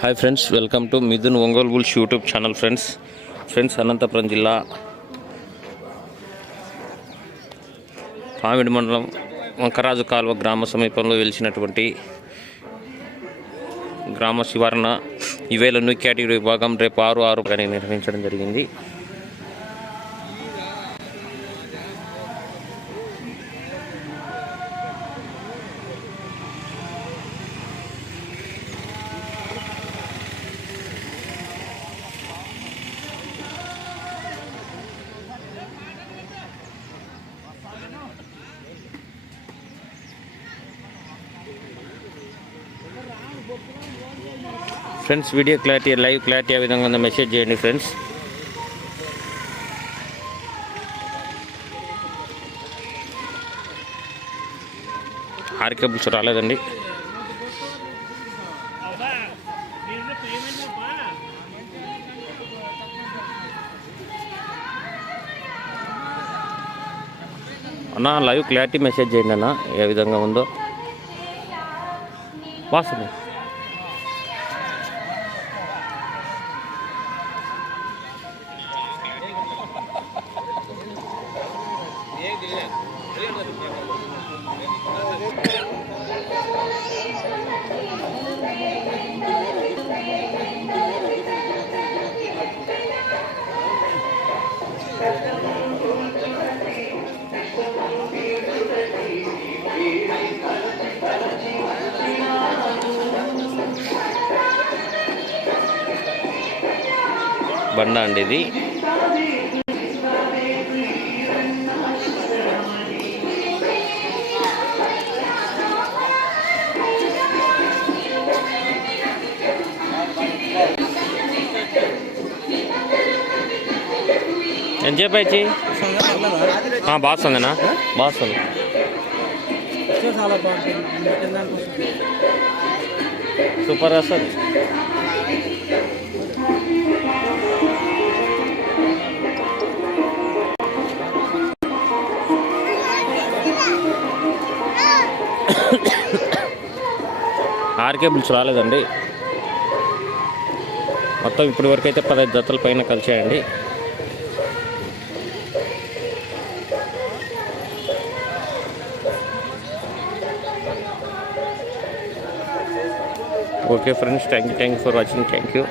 Hi friends welcome to Mithun Ongole bulls YouTube channel friends friends Anantapuram జిల్లా పామిడి మండలం వంకరాజు కాలువ గ్రామ సమీపంలో వెలిసినటువంటి గ్రామ శివారణ ఈవేళ న్యూ కేటగిరీ విభాగం రేపు ఆరు ఆరు నిర్వహించడం జరిగింది friends video clarity live clarity ఆ విధంగా ఉందో మెసేజ్ చేయండి ఫ్రెండ్స్ ఆర్ రాలేదండి అన్న లైవ్ క్లారిటీ మెసేజ్ చేయండి అన్న ఏ విధంగా ఉందో వాస్తుంది బండ అండి ఇది ఎంత చెప్పచ్చి బాస్తుందేనా బాస్తుంది సూపర్ వస్తుంది ఆర్కే బిల్స్ రాలేదండి మొత్తం ఇప్పటి వరకు అయితే పదహైదు జతల పైన కలిసేయండి okay friends thank you thank you for watching thank you